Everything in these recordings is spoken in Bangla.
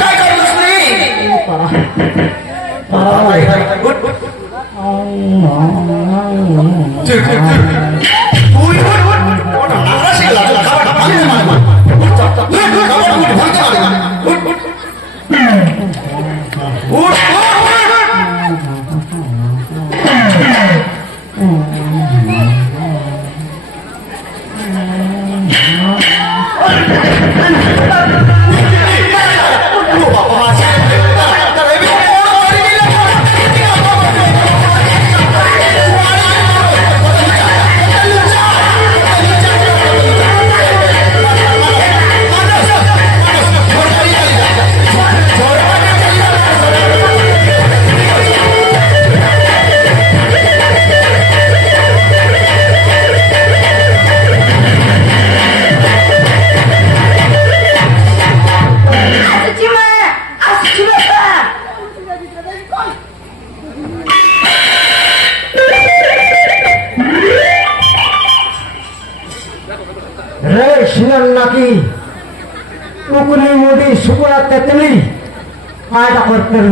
काय करतोस रे चल चल चल उठ उठ उठ मोठा नारा शिकला तुला गावात भांडे मार उठ चल चल गावात उठ भांडे मार उठ उठ उठ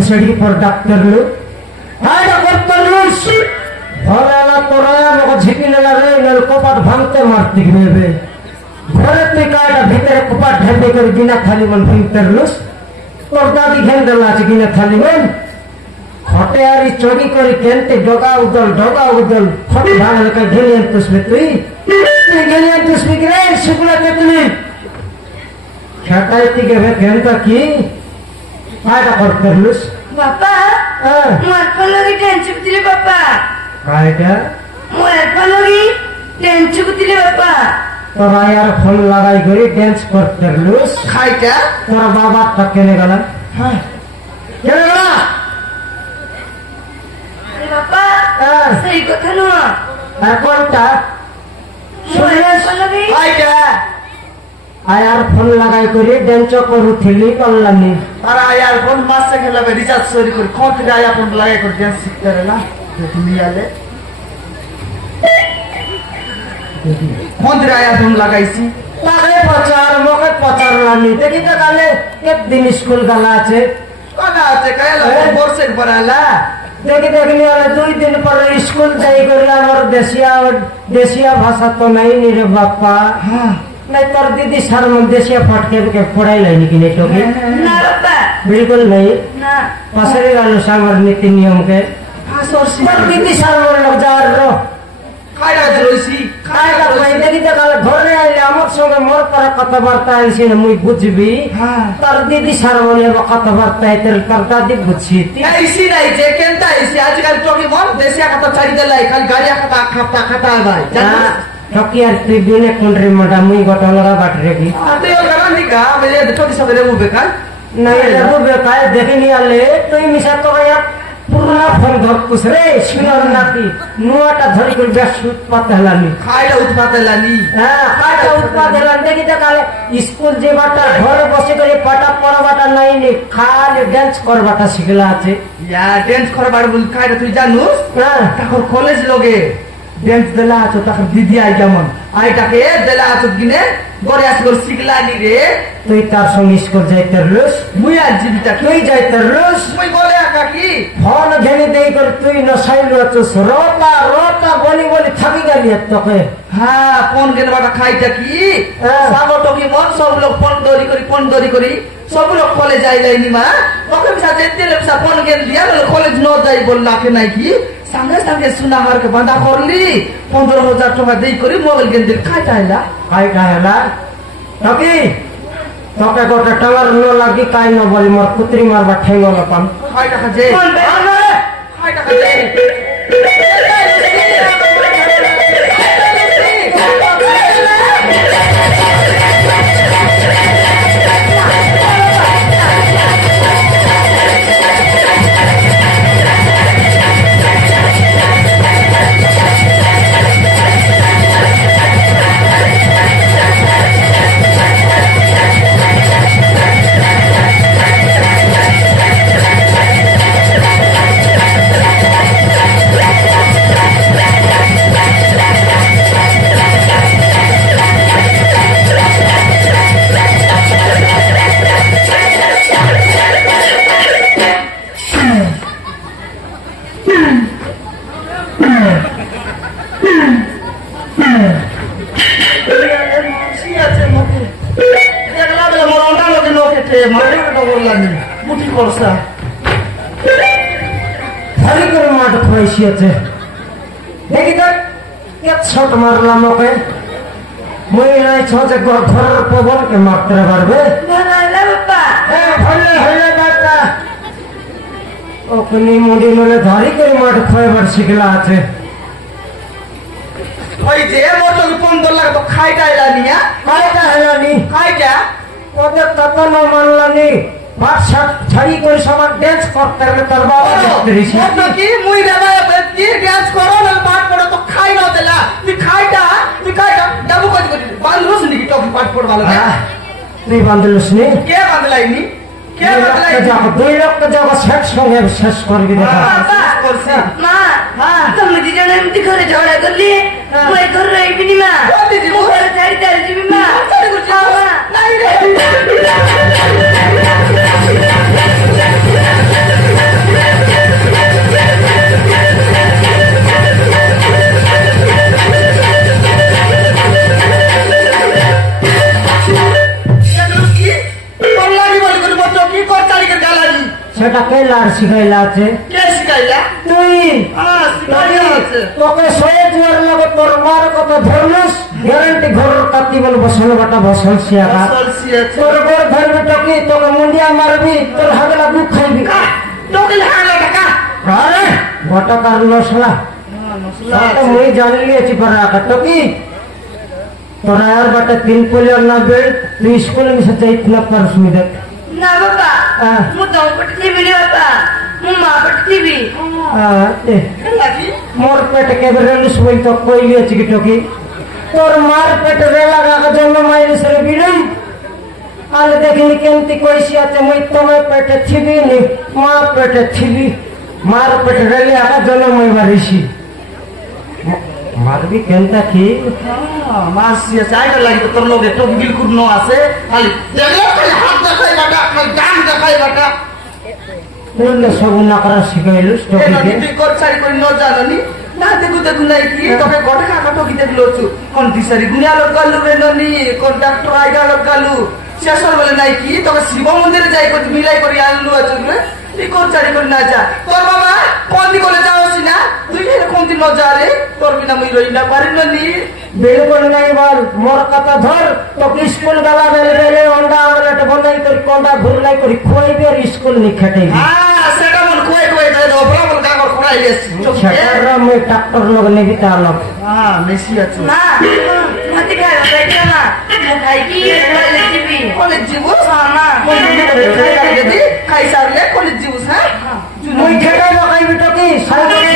सड़ी पर डॉक्टर लो डॉक्टर लो भराला तोरा लोग झिकी लगा रे नल कपाट भांगते मारती गिरे घरे ते काटा भीतर कपाट ढेबे कर बिना थाली मन भीतर लुस तोर दादी घेन दला छ गिना थाली मन खटेयारी चोरी करी केनते डोगा उदल खटे भांग का घेलियन तुसमे तुई घेलियन तुसमे रे सुकुला तेतली खटाई के घेनता की काय डॉक्टर लुस बापा मोर लगी टेंशन दिले बापा काय क्या मोर लगी टेंशन दिले बापा तोरा यार फोन लगाई गरी डांस करते लुस काय क्या तोरा बाबा टकेले गला हां केले गला अरे बापा सही कथा न आ कोनटा मोर लगी काय क्या आयार फोन लगाई करी डांस करू थिली कल्लानी अरे यार फोन मास से खेला बे रिचार्ज सॉरी कर कौन फिर आया फोन लगाए कर डांस सीखते रहला तुम आले कौन फिर आया फोन लगाईसी लागे पचार लानी देखि त काले एक दिन स्कूल गला छे कना छे कहला बोरसे पराला देखि देखि वाला 2 दिन पर स्कूल जाई करला मोर देसिया भाषा तो नहीं नी रे बापा हां नहीं तोर दीदी सर मन देसिया फटके के पढ़ाई लाइन की नहीं टोके ना बापा बिल्कुल नहीं ना पसरे गालो सांगर नीति नियम के सोरसी तोर दीदी सर मन लग जा रो काय रोइसी काय का कोई देखि त काले घरे आइले हमर संगे मोर पर कथा वार्ता आइसिन मुई बुझबी हां तोर दीदी सर मन कथा वार्ता तेल कर दादी बुझी ऐसी नहीं जे केनता ऐसी आजकल टोकी मन देसिया कथा छाड़ी देलाई खाली गाड़िया खाता भाई टोकी यार ट्रिब्यून कंट्री मडा मुई गटलरा बाटरे की तो यो गरानी का मुझे टोकी सबरे मु बेकार नहीं लगो बेकार देखनी आले तो मिसा तो यार पुराना फोन घर कुछ रे सुनर नाती नुआटा धरी कर बेस उत्पात हलानी खाइला उत्पात हलानी हां खाइला उत्पात हलानी देखि त काले स्कूल जे बाटा घर बसे करे पाटा पर बाटा नहीं खाली डांस कर बाटा सिखला छे यार डांस कर बाड़ बुल खाइला तू जानू हां ताको कॉलेज लोगे डांस देला आछो ताको दीदी आई गमन आई टाके देला आछो गिने गरियास कर सिखला नी रे तुई तार संग स्कूल जाइते लुस मुई आज जीविता तुई जाइते लुस मुई बोले काकी फोन घेने देई कर तुई न साइल रचस रोता बोली थकी गली तके हां फोन के बाटा खाई टाकी सागो टोकी मन सब लोग फोन दौरी करी सब लोग कॉलेज आई लाइनी मा ओके मिसा जेते ले मिसा फोन के दिया कॉलेज न जाई बोल लाखे नाही की संगे सुनाहर के बंदा करली 15,000 टका देई करी मोबाइल के दिल खाइता हैला टकी तके गोटे टंगर न लागी काई न बोली मोर पुत्री मारबा ठेंगो लपम खाइता खजे खाइता खजे পেটে মারে বললানি মুঠি করছা ভারী করে মাঠ খাইছিয়েছে দেখি দেখ এক শট মারলাম ওকে মই নাই ছে ঘরের পবনকে মারতে পারবে ভালো বাবা ভালো হলে বাচ্চা ওখানে মুড়ি নলে ভারী করে মাঠ খাইবার শিখলা আছে ওই যে মোটর 15 লাখ তো খাইটাইলা নিয়া কায়দা হেলানি খাইটা ওদের তত না মানলানি বাদশা ছাড়ি করে সবার ড্যান্স করতে গেলে তোর বাবা দেখতে রিসি কি মুই রেবা কি গ্যাস করো না পাট পড়ো তো খাই না দেলা তুই খাইটা ডাবু কই কই বান্ধলস নাকি টপি পাট পড় ভালো না তুই বান্ধলস নি কে বান্ধলাইনি কে বান্ধলাইনি 2 লক্ষ টাকা শেষ সঙ্গে শেষ করবি দেখা বাবা করছি মা তুমি দুজন এমনি করে ঝগড়া করলি মই ঘর রইবি নি মা দিদি ঘরে ছাড়ি তার দিবি মা নাই রে সেটা কে লার শিখাইলা আছে কে শিখাইলা তুই শিখাইলা আছে তোকে সয়ে জোয়ার লাগে তোর মার কথা ধরলস গ্যারান্টি ঘর কাটি বল বসল বাটা বসল সিয়াকা তোর ঘর ধরবি তোকে তোকে মুন্ডিয়া মারবি তোর হাগলা দুঃখ খাইবি তোকে হাগলা টাকা আরে গোটা কার নসলা তো মুই জানি লিয়েছি পারা তোকে তোরা আর বাটা 3 পুলিয়ার না বেল তুই স্কুল মিশে যাইত না পারস মি দেখ না বাবা মু তো পটলিবি রে বাবা মু মা পটলিবি মোর পেট কে বেরলস বই তো কই লিয়েছি কি তোকে তোর মার পেট রে লাগা জন্য মাইরে সরে বিলম আলে দেখিনি কেমতি কইছি আছে মই তোমার পেটে থিবি নি মা পেটে থিবি মার পেট রে লাগা জন্য মই মারিছি মারবি কেনটা কি মাসিয়া চাইটা লাগি তোর লগে তো বিলকুল ন আছে খালি দেখলে খালি হাত দেখাই বাটা খালি গান দেখাই বাটা তুই সব না করা শিখাইলস তোকে তুই কর চারি করে ন জাননি না দেখু নাই কি তোকে গটে কাকা টকি দেখলো কোন দিশারি গুনিয়ালো গালু রে ননি কোন ডাক্তার আইগালো গালু শেষর বলে নাই কি তোকে শিব মন্দিরে যাই করে মিলাই করে আনলু আছে তুই কোন চারি করে না যা তোর বাবা কোন দি করে যাওছি না তুই কোন দিন ন যা রে তোর বিনা মুই রই না পারি ননি बिल्कुल नहीं बोल मोर कथा धर तो स्कूल गला बेले बेले अंडा ऑमलेट बनाई करी कोंडा भुरलाई करी खोई बेर स्कूल नि खटेबी हां सेटा मन खोई खोई दे दो बराबर का कर खोई लेस छटर में ट्रैक्टर लोग ने भी तालो हां मेसी আছে মা মতে খাই বেটা মা খাই কি কলেজ দিবি কলেজ জীবু মা খাই দিবি খাই সারলে কলেজ জীবু হ্যাঁ মুই খেড়া লগাই বিটো কি সাইকেল